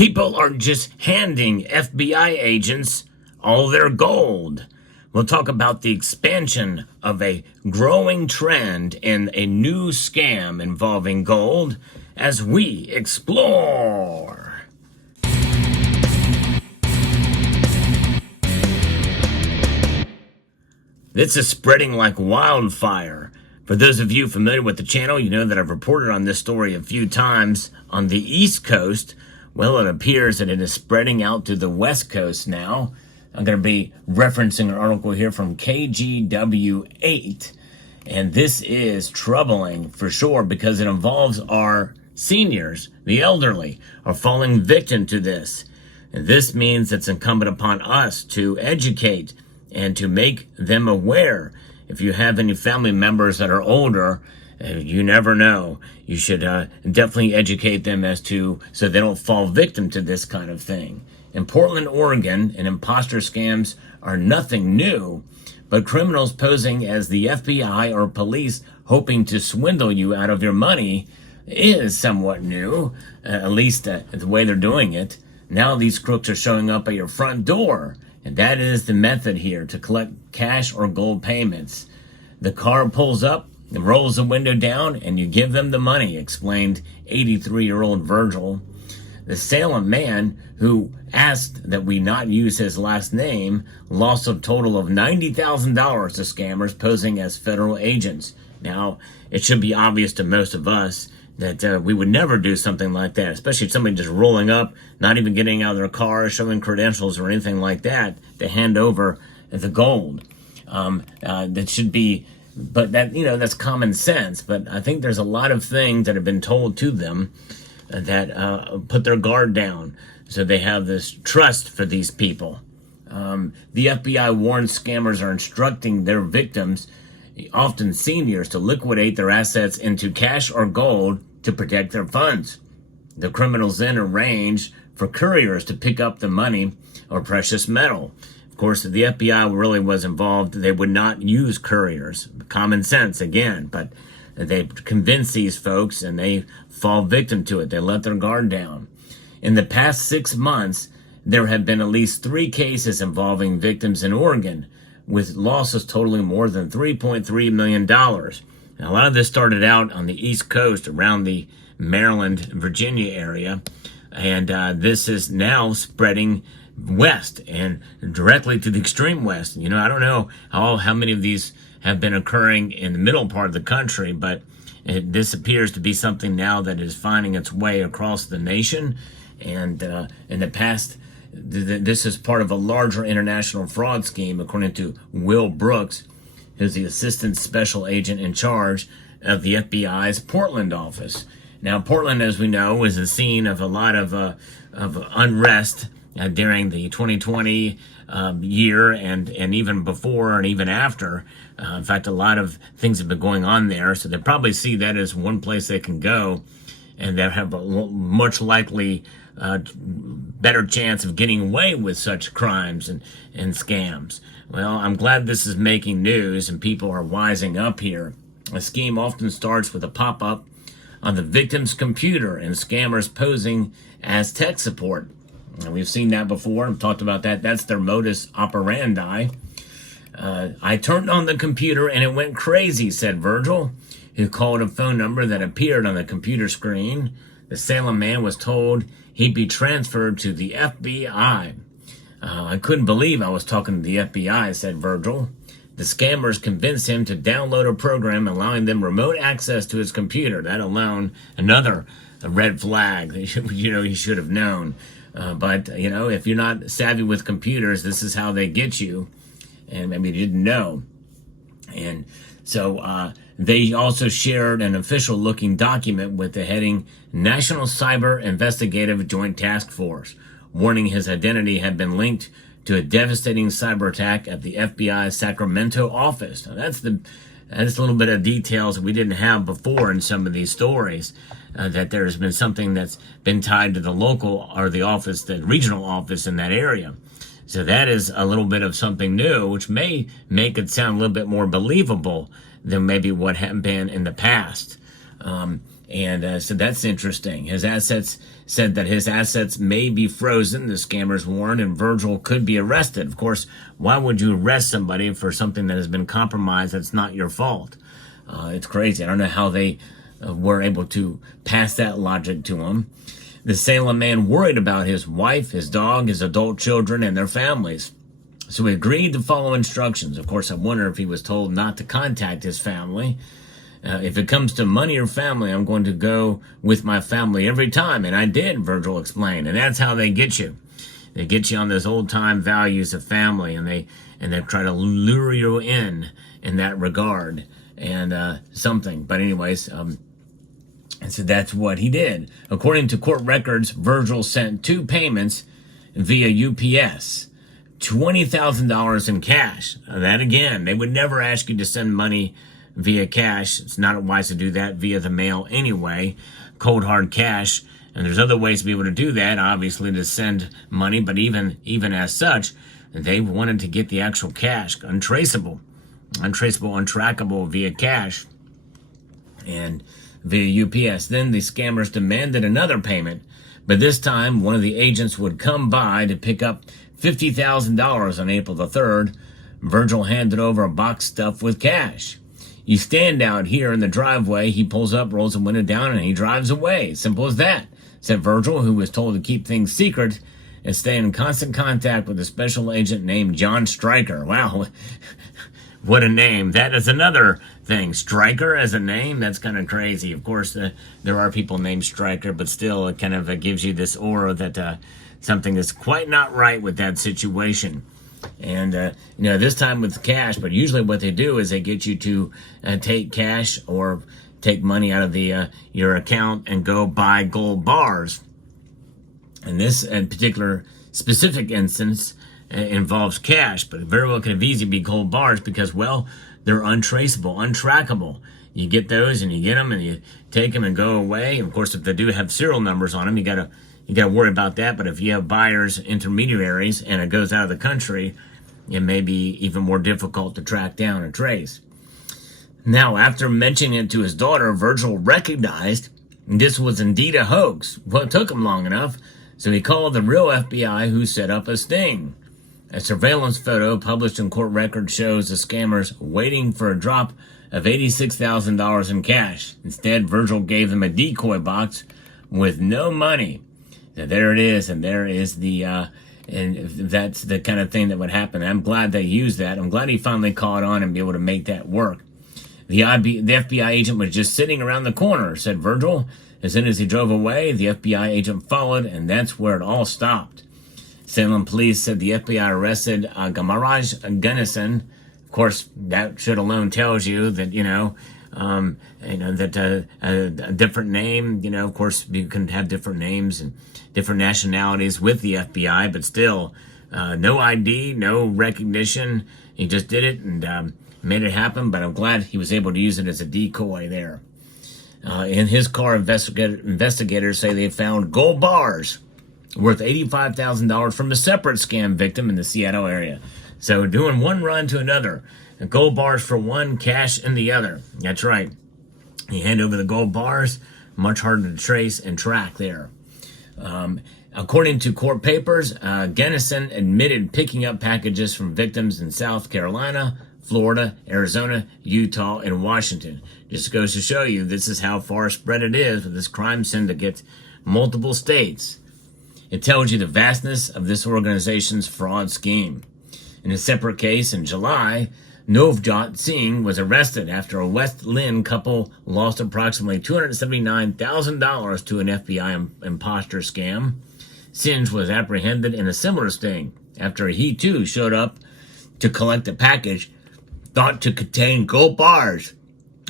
People are just handing FBI agents all their gold. We'll talk about the expansion of a growing trend in a new scam involving gold as we explore. This is spreading like wildfire. For those of you familiar with the channel, you know that I've reported on this story a few times on the East Coast. Well, it appears that it is spreading out to the West Coast now. I'm going to be referencing an article here from KGW8. And this is troubling for sure because it involves our seniors, the elderly, are falling victim to this. And this means it's incumbent upon us to educate and to make them aware. If you have any family members that are older, you never know. You should definitely educate them as to so they don't fall victim to this kind of thing. In Portland, Oregon, and imposter scams are nothing new, but criminals posing as the FBI or police hoping to swindle you out of your money is somewhat new, at least the way they're doing it. Now these crooks are showing up at your front door, and that is the method here to collect cash or gold payments. The car pulls up, and rolls the window down, and you give them the money, explained 83-year-old Virgil. The Salem man, who asked that we not use his last name, lost a total of $90,000 to scammers posing as federal agents. Now, it should be obvious to most of us that we would never do something like that, especially somebody just rolling up, not even getting out of their car, showing credentials or anything like that, to hand over the gold. That should be... But that, that's common sense. But I think there's a lot of things that have been told to them that put their guard down. So they have this trust for these people. The FBI warns scammers are instructing their victims, often seniors, to liquidate their assets into cash or gold to protect their funds. The criminals then arrange for couriers to pick up the money or precious metal. Of course, if the FBI really was involved, they would not use couriers. Common sense again, but they convince these folks and they fall victim to it. They let their guard down. In the past 6 months, there have been at least 3 cases involving victims in Oregon, with losses totaling more than $3.3 million. Now, a lot of this started out on the East Coast around the Maryland, Virginia area, and this is now spreading west and directly to the extreme west. I don't know how many of these have been occurring in the middle part of the country, but this appears to be something now that is finding its way across the nation. And in the past, this is part of a larger international fraud scheme, according to Will Brooks, who's the assistant special agent in charge of the FBI's Portland office. Now, Portland, as we know, is the scene of a lot of unrest during the 2020 year and even before and even after. In fact, a lot of things have been going on there, so they probably see that as one place they can go, and they have a much likely better chance of getting away with such crimes and scams. Well, I'm glad this is making news and people are wising up here. A scheme often starts with a pop-up on the victim's computer and scammers posing as tech support. And we've seen that before. I've talked about that. That's their modus operandi. I turned on the computer and it went crazy, said Virgil, who called a phone number that appeared on the computer screen. The Salem man was told he'd be transferred to the FBI. I couldn't believe I was talking to the FBI, said Virgil. The scammers convinced him to download a program allowing them remote access to his computer. That alone, another red flag that he should have known. But if you're not savvy with computers, this is how they get you. And maybe you didn't know. And so they also shared an official-looking document with the heading National Cyber Investigative Joint Task Force, warning his identity had been linked to a devastating cyber attack at the FBI's Sacramento office. Now, that's a little bit of details that we didn't have before in some of these stories. That there's been something that's been tied to the local or the office, the regional office in that area. So that is a little bit of something new, which may make it sound a little bit more believable than maybe what had been in the past. And so that's interesting. His assets said that his assets may be frozen, the scammers warned, and Virgil could be arrested. Of course, why would you arrest somebody for something that has been compromised that's not your fault? It's crazy. I don't know how they were able to pass that logic to him. The Salem man worried about his wife, his dog, his adult children, and their families. So he agreed to follow instructions. Of course, I wonder if he was told not to contact his family. If it comes to money or family, I'm going to go with my family every time. And I did, Virgil explained. And that's how they get you. They get you on those old-time values of family, and they try to lure you in that regard and something. But anyways, and so that's what he did. According to court records, Virgil sent 2 payments via UPS. $20,000 in cash. That again, they would never ask you to send money via cash. It's not wise to do that via the mail anyway. Cold hard cash. And there's other ways to be able to do that, obviously, to send money, but even as such, they wanted to get the actual cash, untraceable, untrackable via cash and via UPS. Then the scammers demanded another payment, but this time one of the agents would come by to pick up $50,000 on April the 3rd. Virgil handed over a box stuffed with cash. You stand out here in the driveway, he pulls up, rolls the window down, and he drives away. Simple as that, said Virgil, who was told to keep things secret and stay in constant contact with a special agent named John Stryker. Wow, what a name. That is another thing. Stryker as a name, that's kind of crazy. Of course, there are people named Stryker, but still it kind of gives you this aura that something is quite not right with that situation. And, this time with cash, but usually what they do is they get you to take cash or take money out of your account and go buy gold bars. And this particular specific instance involves cash, but it very well could have easily be gold bars because, well, they're untraceable, untrackable. You get those and you get them and you take them and go away. Of course, if they do have serial numbers on them, you gotta worry about that. But if you have buyers, intermediaries, and it goes out of the country, it may be even more difficult to track down and trace. Now, after mentioning it to his daughter, Virgil recognized this was indeed a hoax. Well, it took him long enough, so he called the real FBI, who set up a sting. A surveillance photo published in court records shows the scammers waiting for a drop of $86,000 in cash. Instead, Virgil gave them a decoy box with no money. So there it is, and there is and that's the kind of thing that would happen. I'm glad they used that. I'm glad he finally caught on and be able to make that work. The FBI agent was just sitting around the corner, said Virgil. As soon as he drove away, the FBI agent followed, and that's where it all stopped. Salem police said the FBI arrested Gamaraj Gunnison. Of course, that should alone tells you that, that a different name, of course, you can have different names and different nationalities with the FBI, but still, no ID, no recognition. He just did it and made it happen, but I'm glad he was able to use it as a decoy there. In his car, investigators say they found gold bars worth $85,000 from a separate scam victim in the Seattle area. So doing one run to another. Gold bars for one, cash in the other. That's right. You hand over the gold bars, much harder to trace and track there. According to court papers, Gunnison admitted picking up packages from victims in South Carolina, Florida, Arizona, Utah, and Washington. Just goes to show you this is how far spread it is with this crime syndicate, multiple states. It tells you the vastness of this organization's fraud scheme. In a separate case in July, Navjot Singh was arrested after a West Lynn couple lost approximately $279,000 to an FBI imposter scam. Singh was apprehended in a similar sting after he too showed up to collect a package thought to contain gold bars,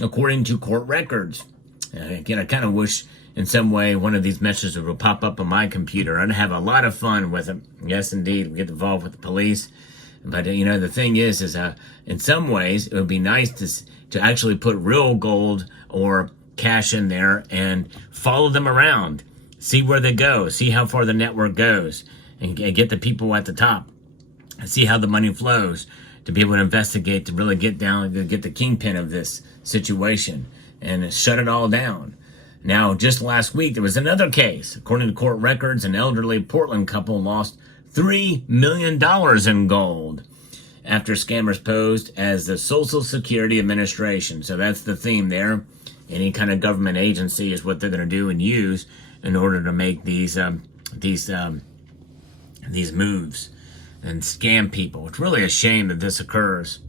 according to court records. Again, I kind of wish in some way one of these messages would pop up on my computer. I'd have a lot of fun with it. Yes, indeed, we get involved with the police. But, the thing is in some ways, it would be nice to actually put real gold or cash in there and follow them around, see where they go, see how far the network goes, and get the people at the top, see how the money flows, to be able to investigate, to really get the kingpin of this situation and shut it all down. Now, just last week, there was another case. According to court records, an elderly Portland couple lost $3 million in gold after scammers posed as the Social Security Administration. So that's the theme there. Any kind of government agency is what they're going to do and use in order to make these moves and scam people. It's really a shame that this occurs.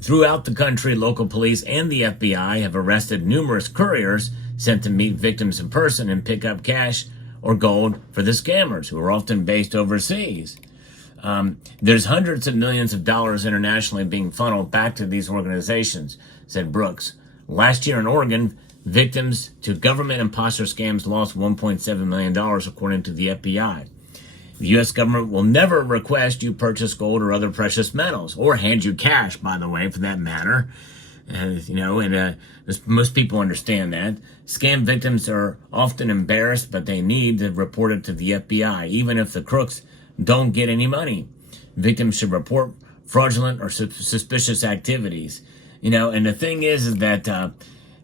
Throughout the country, local police and the FBI have arrested numerous couriers sent to meet victims in person and pick up cash or gold for the scammers, who are often based overseas. There's hundreds of millions of dollars internationally being funneled back to these organizations, said Brooks. Last year in Oregon, victims to government imposter scams lost $1.7 million, according to the FBI. The U.S. government will never request you purchase gold or other precious metals, or hand you cash, by the way, for that matter. Most people understand that. Scam victims are often embarrassed, but they need to report it to the FBI, even if the crooks don't get any money. Victims should report fraudulent or suspicious activities. And the thing is that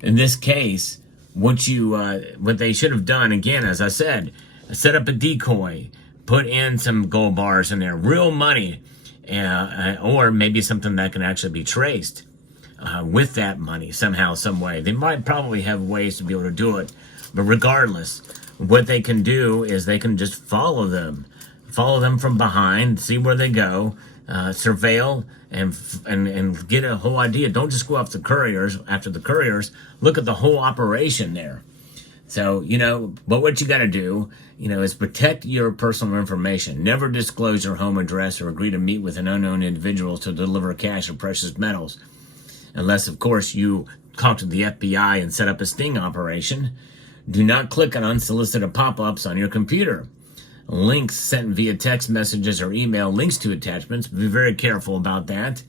in this case, what they should have done, again, as I said, set up a decoy, put in some gold bars in there, real money, or maybe something that can actually be traced with that money somehow, some way. They might probably have ways to be able to do it, but regardless, what they can do is they can just follow them from behind, see where they go, surveil, and get a whole idea. Don't just go after the couriers. Look at the whole operation there. So, but what you got to do, is protect your personal information. Never disclose your home address or agree to meet with an unknown individual to deliver cash or precious metals. Unless, of course, you talk to the FBI and set up a sting operation. Do not click on unsolicited pop-ups on your computer. Links sent via text messages or email, links to attachments. Be very careful about that.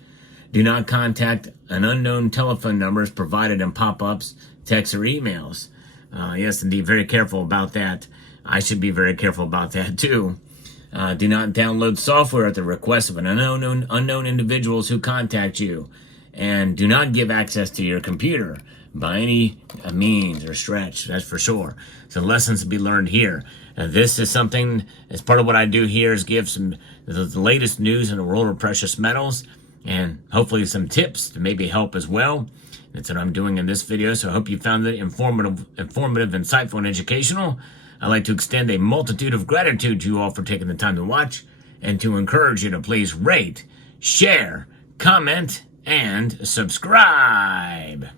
Do not contact an unknown telephone numbers provided in pop-ups, texts, or emails. Yes, indeed, very careful about that. I should be very careful about that, too. Do not download software at the request of an unknown individuals who contact you. And do not give access to your computer by any means or stretch, that's for sure. So lessons to be learned here. This is something, as part of what I do here, is give the layest news in the world of precious metals, and hopefully some tips to maybe help as well. That's what I'm doing in this video, so I hope you found it informative, insightful, and educational. I'd like to extend a multitude of gratitude to you all for taking the time to watch, and to encourage you to please rate, share, comment, and subscribe.